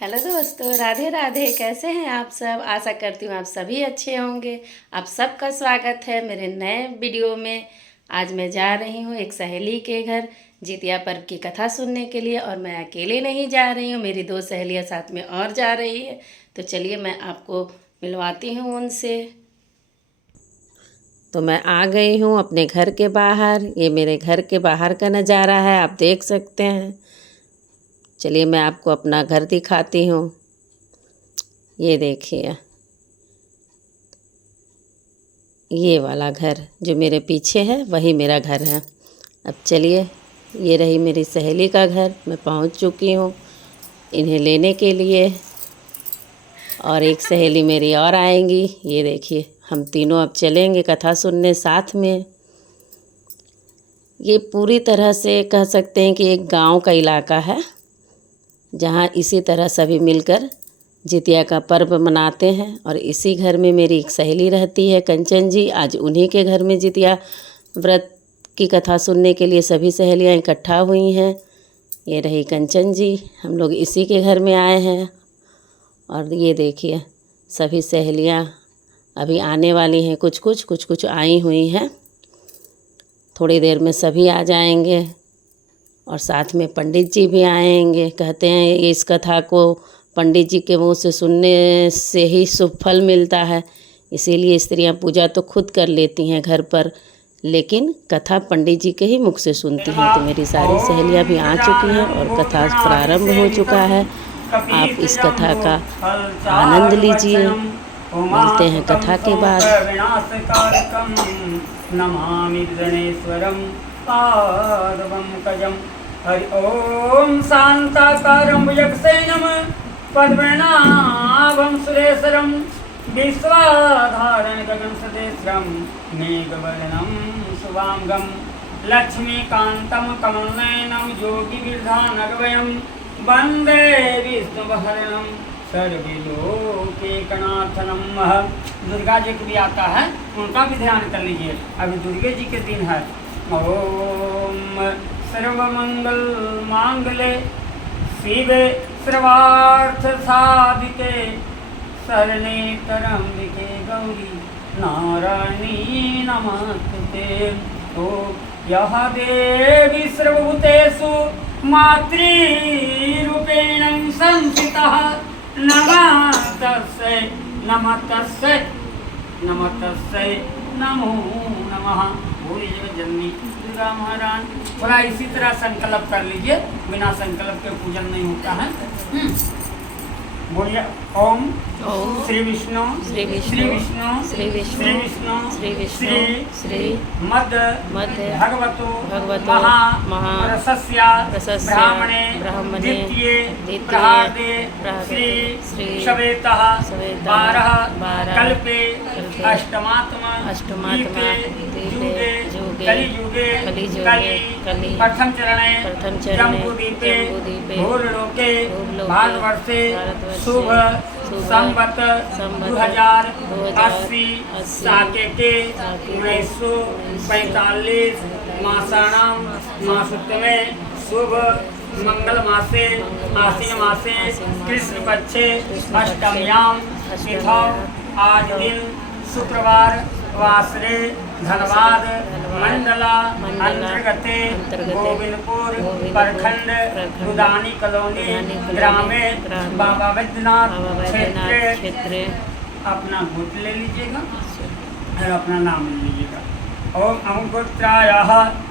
Hello दोस्तों, राधे राधे। कैसे हैं आप सब? आशा करती हूँ आप सभी अच्छे होंगे। आप सबका स्वागत है मेरे नए वीडियो में। आज मैं जा रही हूँ एक सहेली के घर जितिया पर्व की कथा सुनने के लिए, और मैं अकेले नहीं जा रही हूँ, मेरी दो सहेलियाँ साथ में और जा रही है। तो चलिए मैं आपको मिलवाती हूँ उनसे। तो मैं आ गई हूँ अपने घर के बाहर। ये मेरे घर के बाहर का नज़ारा है, आप देख सकते हैं। चलिए मैं आपको अपना घर दिखाती हूँ। ये देखिए, ये वाला घर जो मेरे पीछे है वही मेरा घर है। अब चलिए, ये रही मेरी सहेली का घर। मैं पहुंच चुकी हूँ इन्हें लेने के लिए, और एक सहेली मेरी और आएंगी। ये देखिए, हम तीनों अब चलेंगे कथा सुनने साथ में। ये पूरी तरह से कह सकते हैं कि एक गांव का इलाका है, जहां इसी तरह सभी मिलकर जितिया का पर्व मनाते हैं। और इसी घर में मेरी एक सहेली रहती है, कंचन जी। आज उन्हीं के घर में जितिया व्रत की कथा सुनने के लिए सभी सहेलियां इकट्ठा हुई हैं। ये रही कंचन जी, हम लोग इसी के घर में आए हैं। और ये देखिए, सभी सहेलियां अभी आने वाली हैं, कुछ कुछ आई हुई हैं। थोड़ी देर में सभी आ जाएंगे, और साथ में पंडित जी भी आएंगे। कहते हैं इस कथा को पंडित जी के मुंह से सुनने से ही शुभ फल मिलता है, इसीलिए स्त्रियां पूजा तो खुद कर लेती हैं घर पर, लेकिन कथा पंडित जी के ही मुख से सुनती हैं। तो मेरी सारी सहेलियां भी आ चुकी हैं और कथा प्रारंभ हो चुका है। आप इस कथा का आनंद लीजिए। मिलते हैं कथा के बाद। नमामि गणेश्वरं पादपंकजं। हरि ओम शांताकारं भुजगसेनं पद्मनाभं सुरेशरं विश्वाधारं गगनसदृशं मेघवर्णं शुभांगं लक्ष्मीकान्तं कमलनयनं योगिविरधानगभयं वन्दे विष्णुवहरणं सर्वलोकैकनाथनं। दुर्गा जी को भी आता है, उनका भी ध्यान कर लीजिए। अभी दुर्गे जी के दिन है। ओम सर्वमंगल मांगले शिवे सर्वार्थ साधिके शरणे त्र्यंबके गौरी नारायणी नमस्ते। ओ यह देवी सर्वभूतेषु मातृरूपेण संस्थितः। नमस्तस्यै नमस्तस्यै नमस्तस्यै नमो नमः। बोलिए जगत जननी दुर्गा महारानी। थोड़ा इसी तरह संकल्प कर लीजिए, बिना संकल्प के पूजन नहीं होता है। बोलिए ओम श्री विष्णु श्री विष्णु श्री विष्णु श्री विष्णु श्री विष्णु श्री मद भगवतो महारसस्य ब्राह्मणे द्वितीये प्रहादे श्री शवेतः 12 कल्पे अष्टमात्मा दीपे युगे कलियुगे कलि प्रथम चरणे जम्बूदीपे भूर्लोके भारतवर्षे शुभ संवत 2080 साकेते 1945 मासाणां मासोत्तमे शुभ मंगल मासे आश्विन मासे कृष्ण पक्षे अष्टम्यां तिथौ आज दिन शुक्रवार वासरे धनबाद मंडला अंतर्गते गोविंदपुर प्रखंड रुदानी कॉलोनी ग्रामे बाबा वैद्यनाथ क्षेत्र। अपना गोत्र ले लीजिएगा और अपना नाम ले लीजिएगा। ओम अमुक गोत्राय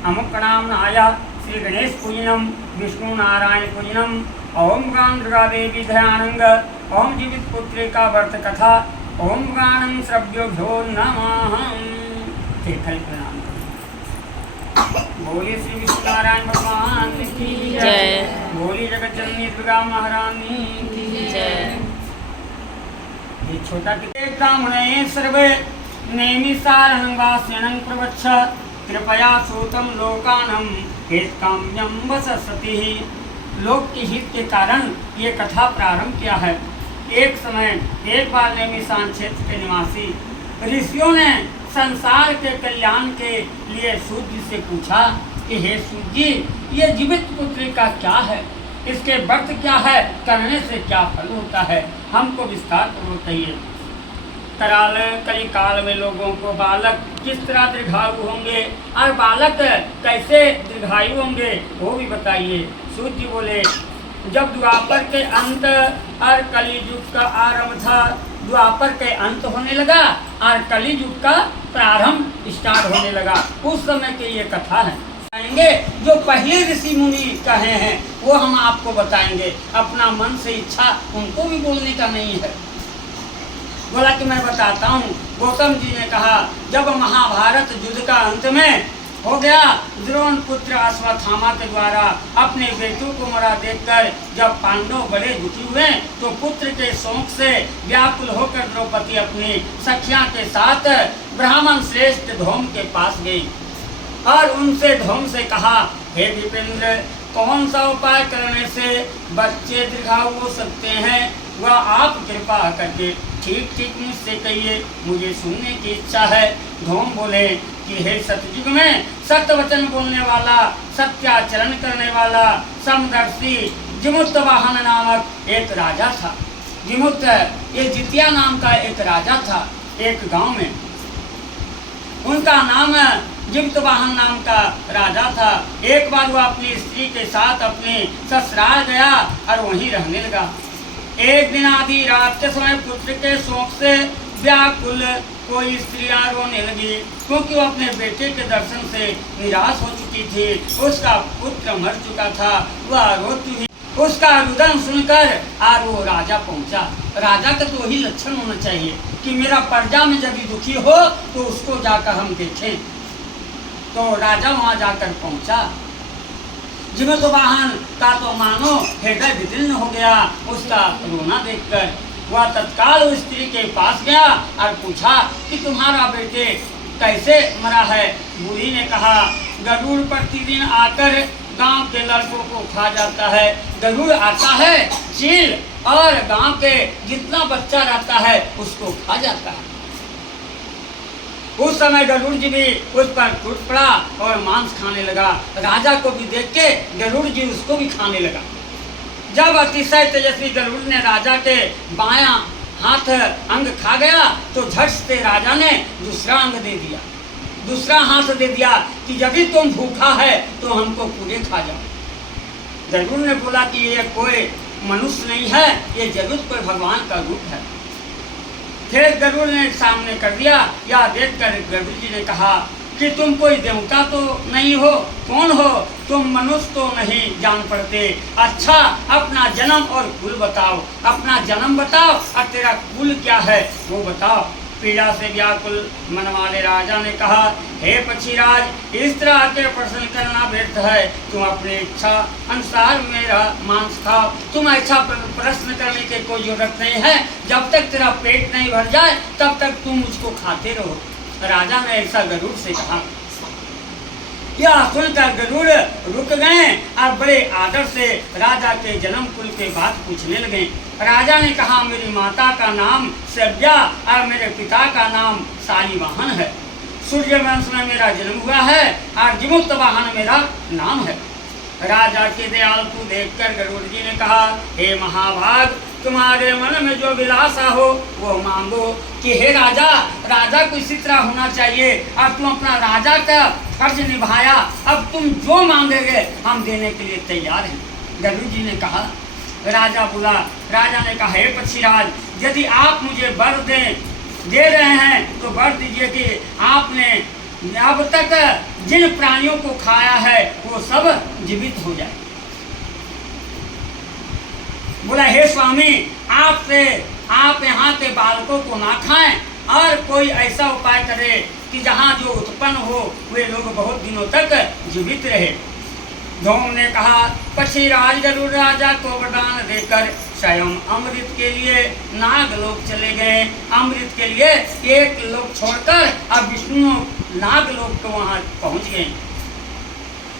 अमुक नामनाय श्री गणेश पूजनम विष्णु नारायण पूजनम। ओम गान दुर्गा देवी दयानंग। ओम जीवित पुत्री का व्रत कथा। ओम गानम श्रव्योभ्यो नमः। प्रणाम। बोलिए श्री विष्णु नारायण भगवान की जय। बोलिए जगत जननी दुर्गा महारानी की जय। ये छोटा ब्राह्मणे सर्वे नैमिषारणं वास्यनं प्रवच्छ कृपया सूतं लोकानं हेतकाम्यं वसति। लोक के हित के कारण ये कथा प्रारंभ किया है। एक समय एक बार नैमिषारण क्षेत्र के निवासी ऋषियों ने संसार के कल्याण के लिए सूर्य से पूछा कि हे सूर्य जी, ये जीवित पुत्री का क्या है? इसके व्रत क्या है, करने से क्या फल होता है, हमको विस्तार पूर्वक कहिए। कराल कली काल में लोगों को बालक किस तरह दीर्घायु होंगे और बालक कैसे दीर्घायु होंगे वो भी बताइए। सूत जी बोले, जब द्वापर के अंत और कलियुग का आरंभ था, द्वापर के अंत होने लगा और कलियुग का प्रारंभ स्टार्ट होने लगा, उस समय की ये कथा है। बताएंगे जो पहले ऋषि मुनि कहे हैं वो हम आपको बताएंगे, अपना मन से इच्छा उनको भी बोलने का नहीं है। बोला कि मैं बताता हूँ। गौतम जी ने कहा, जब महाभारत युद्ध का अंत में हो गया, द्रोण पुत्र अश्वत्थामा के द्वारा अपने बेटों को मरा देखकर जब पांडव बड़े दुखी हुए तो पुत्र के शोक से व्याकुल होकर द्रौपदी अपनी सखियां के साथ ब्राह्मण श्रेष्ठ धौम के पास गई और उनसे धौम से कहा, हे विपेंद्र, कौन सा उपाय करने से बच्चे दीर्घायु हो सकते हैं, वह आप कृपा करके ठीक ठीक मुझसे कहिए, मुझे सुनने की इच्छा है। धौम बोले कि हे सतयुग में सत्य वचन बोलने वाला, सत्याचरण करने वाला, समदर्शी जिमुक्त वाहन नामक एक राजा था। जिमुक्त ये जितिया नाम का एक राजा था एक गांव में, उनका नाम जिमुक्त वाहन नाम का राजा था। एक बार वह अपनी स्त्री के साथ अपने ससुराल गया और वहीं रहने लगा। एक दिन आधी रात के समय पुत्र के शोक से व्याकुल कोई स्त्रियां रोने लगी, क्योंकि वो अपने बेटे के दर्शन से निराश हो चुकी थी। उसका पुत्र मर चुका था, वह रोती हुई उसका रुदन सुनकर और वो राजा पहुंचा। राजा का तो वही लक्षण होना चाहिए कि मेरा प्रजा में यदि दुखी हो तो उसको जाकर हम देखें। तो राजा वहां जाकर पहुंचा। जिमुक्त वाहन का तो मानो हृदय विदीर्ण हो गया उसका रोना देखकर। वह तत्काल उस स्त्री के पास गया और पूछा कि तुम्हारा बेटे कैसे मरा है। बूढ़ी ने कहा, गरुड़ प्रतिदिन आकर गांव के लड़कों को खा जाता है। गरुड़ आता है, चील और गांव के जितना बच्चा रहता है उसको खा जाता है। उस समय गरुड़ जी भी उस पर टूट पड़ा और मांस खाने लगा। राजा को भी देख के गरुड़ जी उसको भी खाने लगा। जब अतिशय तेजस्वी गरुड़ ने राजा के बायां हाथ अंग खा गया तो झट से राजा ने दूसरा अंग दे दिया, दूसरा हाथ दे दिया कि यदि तुम भूखा है तो हमको पूरे खा जाओ। गरुड़ ने बोला कि ये कोई मनुष्य नहीं है, ये जरूर कोई भगवान का रूप है। फिर गरुड़ ने सामने कर दिया। यह देखकर गरुड़ जी ने कहा कि तुम कोई देवता तो नहीं हो, कौन हो तुम? मनुष्य तो नहीं जान पड़ते। अच्छा अपना जन्म और कुल बताओ, अपना जन्म बताओ और तेरा कुल क्या है वो बताओ। पीड़ा से व्याकुल मन वाले राजा ने कहा, हे पक्षीराज, इस तरह के प्रश्न करना व्यर्थ है। तुम अपनी इच्छा अनुसार मेरा मांस खाओ। तुम ऐसा प्रश्न करने की कोई जरूरत नहीं है। जब तक तेरा पेट नहीं भर जाए तब तक तुम मुझको खाते रहो। राजा ने ऐसा गरुड़ से कहा। यह सुनकर गरुड़ रुक गए और बड़े आदर से राजा के जन्म कुल के बात पूछने लगे। राजा ने कहा, मेरी माता का नाम सव्या और मेरे पिता का नाम शालिवाहन है। सूर्य वंश में मेरा जन्म हुआ है और जिमुक्त वाहन मेरा नाम है। राजा के दयालु देखकर गरुड़ जी ने कहा, हे महाभाग, तुम्हारे मन में जो विलासा हो वो मांगो। कि हे राजा, राजा को इसी तरह होना चाहिए और तुम अपना राजा का फर्ज निभाया, अब तुम जो मांगेंगे हम देने के लिए तैयार हैं। गरुड़ जी ने कहा। राजा बोला, राजा ने कहा, हे पक्षीराज, यदि आप मुझे वर दे रहे हैं तो वर दीजिए कि आपने अब तक जिन प्राणियों को खाया है वो सब जीवित हो जाए। बोला, हे स्वामी, आप यहाँ के बालकों को ना खाएं और कोई ऐसा उपाय करे कि जहाँ जो उत्पन्न हो वे लोग बहुत दिनों तक जीवित रहे। धौम ने कहा, पक्षीराज गरुड़ राजा को वरदान देकर स्वयं अमृत के लिए नागलोक चले गए। अमृत के लिए एक लोक छोड़कर अब विष्णु नागलोक को वहाँ पहुँच गए।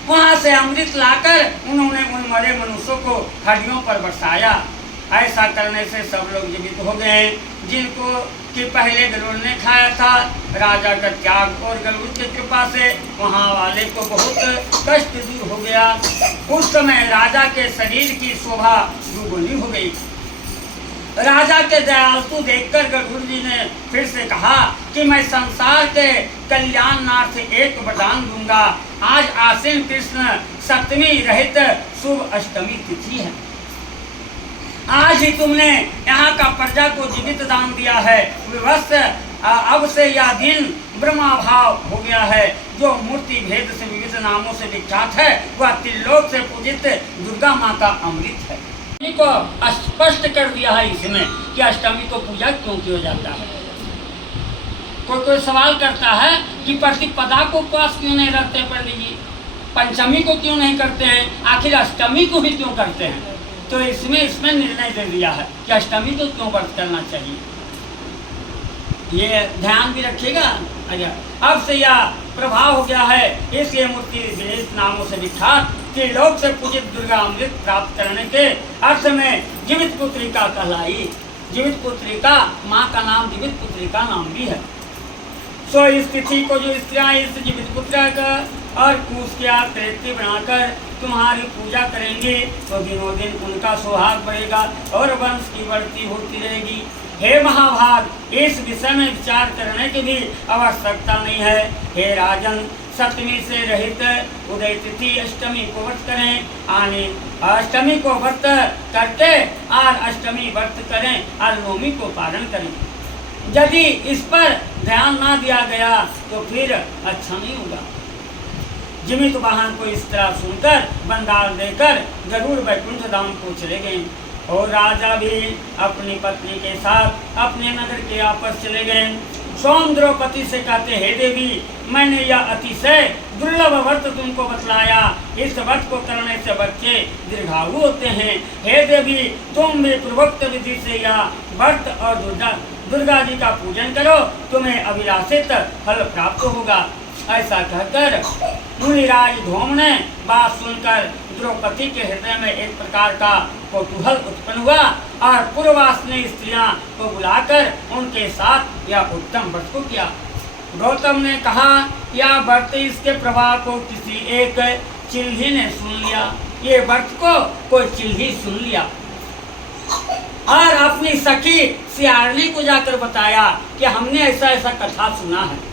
वहाँ से अमृत लाकर उन्होंने उन मरे मनुष्यों को हड्डियों पर बरसाया। ऐसा करने से सब लोग जीवित हो गए जिनको कि पहले गरुड़ ने खाया था। राजा का त्याग और गरुड़ की कृपा से वहाँ वाले को बहुत कष्ट दूर हो गया। उस समय राजा के शरीर की शोभा दुगुनी हो गई। राजा के दयालु देखकर गरुड़ जी ने फिर से कहा कि मैं संसार के कल्याणार्थ एक वरदान दूंगा। आज आश्विन कृष्ण सप्तमी रहित शुभ अष्टमी तिथि है। आज ही तुमने यहाँ का प्रजा को जीवित दान दिया है। विवश अब से यह दिन ब्रह्माभाव हो गया है। जो मूर्ति भेद से विविध नामों से विख्यात है वह त्रिलोक से पूजित दुर्गा माँ का अमृत है। अष्टमी को स्पष्ट कर दिया है इसमें कि अष्टमी को पूजा क्यों किया जाता है। कोई सवाल करता है कि प्रतिपदा को उपवास क्यों नहीं रखते पंडित जी, पंचमी को क्यों नहीं करते हैं, आखिर अष्टमी को भी क्यों करते हैं। तो इसमें निर्णय दे दिया है कि अष्टमी को क्यों व्रत करना चाहिए, ये ध्यान भी रखिएगा। अब से यह प्रभाव हो गया है, इसलिए मूर्ति विविध नामों से विख्यात त्रिलोक से पूजित दुर्गा अमृत प्राप्त करने के अर्थ में जीवित पुत्रिका कहलाई। जीवित पुत्रिका माँ का नाम जीवित पुत्रिका नाम भी है। सो इस तिथि को जो स्त्रियाँ इस जीवित पुत्रिका का और कुश की तृप्ति बनाकर तुम्हारी पूजा करेंगे तो दिनों दिन उनका सुहाग बढ़ेगा और वंश की बढ़ती होती रहेगी। हे महाभाग, इस विषय में विचार करने की भी आवश्यकता नहीं है। हे राजन, सप्तमी से रहित उदय तिथि अष्टमी को व्रत करें, आने अष्टमी को व्रत करके और अष्टमी व्रत करें और नवमी को पारण करें। यदि इस पर ध्यान ना दिया गया तो फिर अच्छा नहीं होगा। जीवित वाहन को इस तरह सुनकर बंदार देकर गरुड़ वैकुंठ धाम को चले गए और राजा भी अपनी पत्नी के साथ अपने नगर के वापस चले गए। सोम द्रौपदी से कहते, हे देवी, मैंने यह अतिशय दुर्लभ व्रत तुमको बतलाया। इस व्रत को करने से बच्चे दीर्घायु होते हैं। हे देवी, तुम भी पूर्वोक्त विधि से यह व्रत और दुर्गा जी का पूजन करो, तुम्हें अभिलाषित फल प्राप्त होगा। ऐसा कहकर मुनिराज धूम ने बात सुनकर द्रौपदी के हृदय में एक प्रकार का कौतूहल उत्पन्न हुआ और पूर्ववासिनी स्त्रियां को बुलाकर उनके साथ यह उत्तम व्रत को किया। गौतम ने कहा, यह व्रत इसके प्रभाव को किसी एक चिल्ही ने सुन लिया। ये व्रत को कोई चिल्ही सुन लिया और अपनी सखी सियारनी को जाकर बताया कि हमने ऐसा ऐसा कथा सुना है।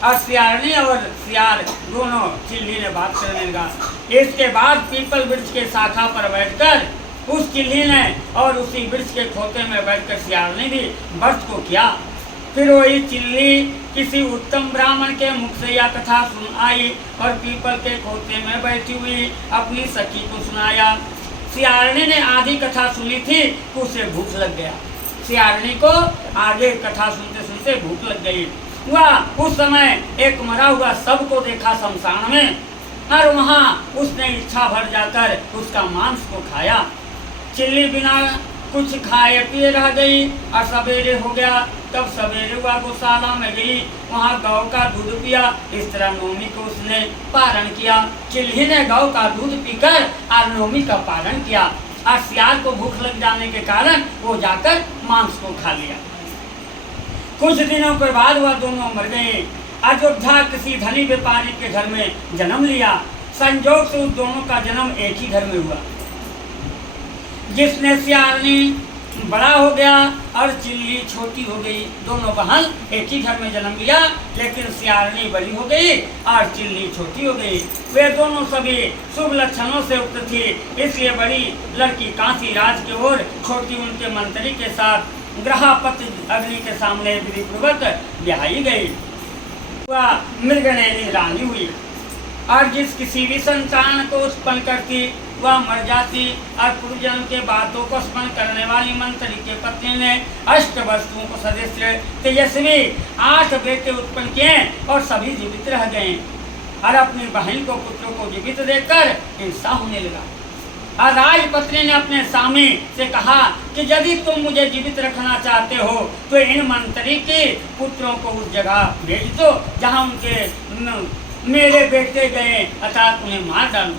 और सियारनी और सियार दोनों चिल्ली ने बात करने लगा। इसके बाद पीपल वृक्ष के शाखा पर बैठकर उस चिल्ली ने और उसी वृक्ष के खोते में बैठकर सियारनी भी व्रत को किया। फिर वही चिल्ली किसी उत्तम ब्राह्मण के मुख से यह कथा सुन आई और पीपल के खोते में बैठी हुई अपनी सखी को सुनाया। सियारनी ने आधी कथा सुनी थी तो उसे भूख लग गया। सियारनी को आगे कथा सुनते सुनते भूख लग गई। वह उस समय एक मरा हुआ शव को देखा शमशान में और वहाँ उसने इच्छा भर जाकर उसका मांस को खाया। चिल्ली बिना कुछ खाए पिए रह गई और सवेरे हो गया। तब सवेरे वह गौशाला में गई, वहाँ गौ का दूध पिया। इस तरह नवमी को उसने पारण किया। चिल्ली ने गौ का दूध पीकर और नवमी का पारण किया और सियार को भूख लग जाने के कारण वो जाकर मांस को खा लिया। कुछ दिनों के बाद वह दोनों मर गए। अयोध्या किसी धनी व्यापारी के घर में जन्म लिया। संजोग से उस दोनों का जन्म एक ही घर में हुआ, जिसने सियारनी बड़ा हो गया और चिल्ली छोटी हो गई। दोनों बहन एक ही घर में जन्म लिया, लेकिन सियारनी बड़ी हो गई और चिल्ली छोटी हो गई। वे दोनों सभी शुभ लक्षणों से युक्त थी, इसलिए बड़ी लड़की कांसी राज की ओर, छोटी उनके मंत्री के साथ ग्रहापति अग्नि के सामने विधिपूर्वक ब्याही गई। वह मृगनयनी रानी हुई और जिस किसी भी संतान को उत्पन्न करती वह मर जाती। और पूर्वजन्म के बातों को स्मरण करने वाली मंत्री के पत्नी ने अष्ट वस्तुओं को सदस्य तेजस्वी 8 बेटे उत्पन्न किए और सभी जीवित रह गए। और अपनी बहन को पुत्रों को जीवित देखकर हिंसा होने लगा। और राजपत्नी ने अपने स्वामी से कहा कि यदि तुम मुझे जीवित रखना चाहते हो तो इन मंत्री के पुत्रों को उस जगह भेज दो जहाँ उनके मेरे बेटे गए, अर्थात उन्हें मार डालो।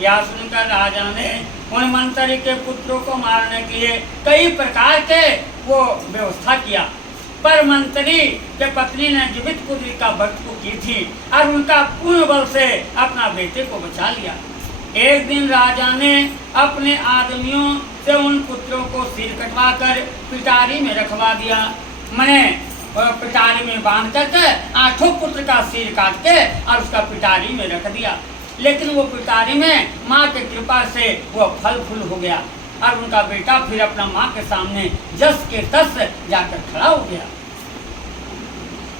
यह सुनकर राजा ने उन मंत्री के पुत्रों को मारने के लिए कई प्रकार के वो व्यवस्था किया, पर मंत्री के पत्नी ने जीवित पुत्री का वध को की थी और उनका पूर्ण बल से अपना बेटे को बचा लिया। एक दिन राजा ने अपने आदमियों से उन पुत्रों को सिर कटवा कर पिटारी में रखवा दिया। मैंने पिटारी में बांध करके 8 पुत्र का सिर काट के और उसका पिटारी में रख दिया। लेकिन वो पिटारी में माँ के कृपा से वो फल फूल हो गया और उनका बेटा फिर अपना माँ के सामने जस के तस जाकर खड़ा हो गया।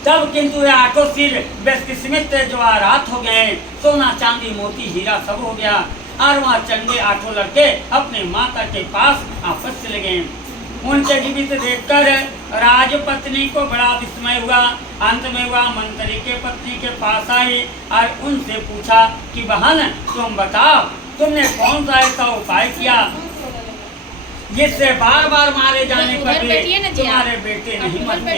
तब किंतु ये 8 सिर बेशकिस्मत जवाहरात हो गए, सोना चांदी मोती हीरा सब हो गया और वहाँ चंगे 8 लड़के अपने माता के पास आपस चले गए। उनके जीवित देखकर राजपत्नी को बड़ा विस्मय हुआ। अंत में वह मंत्री के पत्नी के पास आई और उनसे पूछा कि बहन तुम बताओ, तुमने कौन सा ऐसा उपाय किया जिससे बार बार मारे जाने पर भी तुम्हारे बेटे नहीं मरते?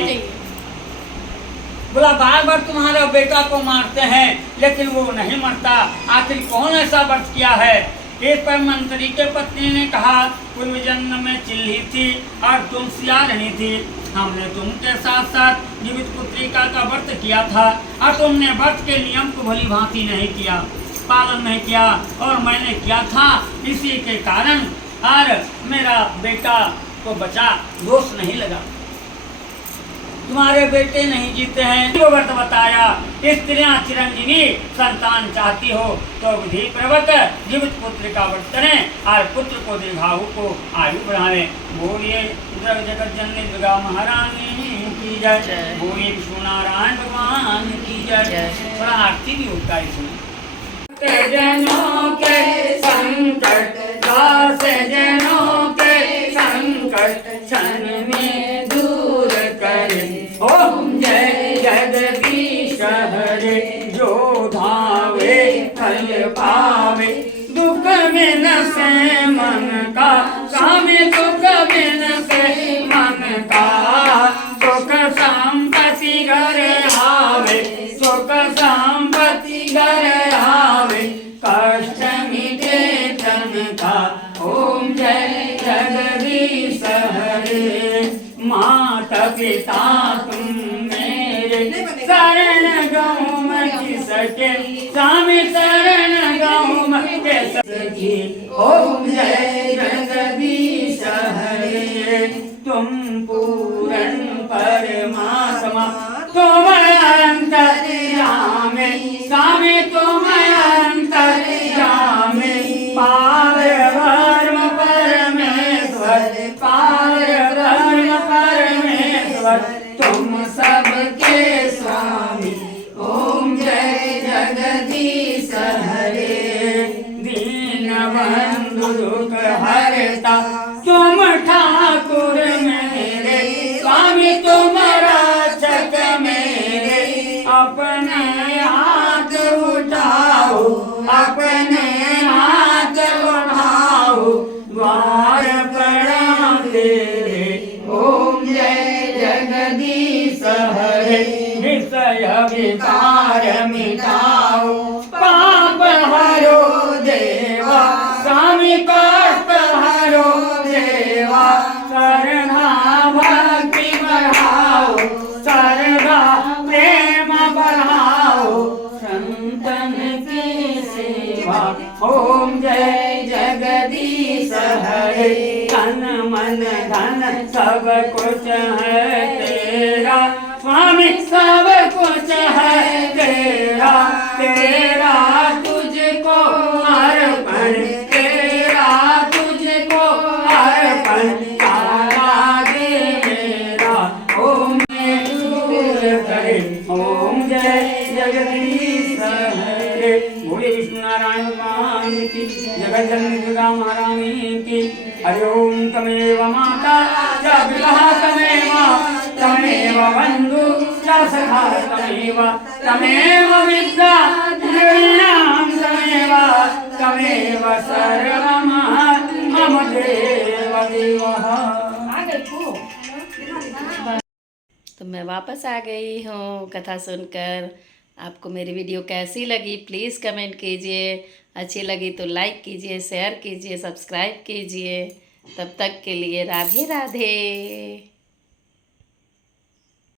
बोला बार बार तुम्हारा बेटा को मारते हैं लेकिन वो नहीं मरता, आखिर कौन ऐसा व्रत किया है? इस पर मंत्री के पत्नी ने कहा, पूर्व जन्म में चिल्ली थी और तुम सियारनी थी। हमने तुमके साथ साथ जीवित पुत्रिका का व्रत किया था और तुमने व्रत के नियम को भली भांति नहीं किया, पालन नहीं किया और मैंने किया था, इसी के कारण और मेरा बेटा को बचा, दोष नहीं लगा। तुम्हारे बेटे नहीं जीते हैं। जो व्रत बताया, स्त्रियां चिरंजीवी संतान चाहती हो तो विधि प्रवत जीवित पुत्र का व्रत करें और पुत्र को दीर्घायु को आयु बढ़ावे। बोलिए जगत जननी दुर्गा महारानी की जय, बोलिए विष्णु नारायण भगवान की जय। थोड़ा आरती भी होता है इसमें। जनों के संकट दास जनों के संकट क्षण में दूर करे। ओम जय जगदीश हरे, जो धावे फल पावे, दुख बिन से मन का स्वामी, दुख बिन से मन का सुख संपत्ति घर आवे, सुख संपत्ति घर आवे, कष्ट मिटे तन का। ओम जय जगदीश हरे, माता पिता तुम मेरे शरण गौ मत सके, स्वामी शरण गौ मत सके। ओम जय जगदीश हरे, तुम पूर्ण परमात्मा, तुम अंतर्यामी, स्वामी तुम अंतर्यामी, पार ब्रह्म परमेश्वर, पार ब्रह्म परमेश्वर, तुम सबके स्वामी। ओम जय जगदीश हरे, दीन बंधु दुख हरता, तुम ठाकुर मेरे, स्वामी तुम रक्षक मेरे। अपने हाथ उठाओ, अपने हाथ उठाओ, द्वार प्रणाम तेरे। ओम जय जगदीश हरे, विषय विकार मिटाओ, पाप हरो देवा, स्वामी कष्ट हरो देवा। श्रद्धा भक्ति बढ़ाओ, श्रद्धा प्रेम बढ़ाओ, संतन की सेवा। ओम जय जगदीश हरे, तन मन धन सब कुछ है तेरा, स्वामी सब कुछ है तेरा। तेरा तुझको अर्पण, तेरा तुझको अर्पण, सारा दे मेरा। ओम जय करे, ओम जय जगदीश हरे। बोले विष्णु नारायण भगवान की, जगत जननी दुर्गा महारानी की। हरि ओम। तमेव माता च पिता तमेव, तमेव बंधु च सखा तमेव, तमेव विद्या द्रविणां तमेव, तमेव सर्वं मम देव देवः। तो मैं वापस आ गई हूँ कथा सुनकर। आपको मेरी वीडियो कैसी लगी प्लीज़ कमेंट कीजिए। अच्छी लगी तो लाइक कीजिए, शेयर कीजिए, सब्सक्राइब कीजिए। तब तक के लिए राधे राधे।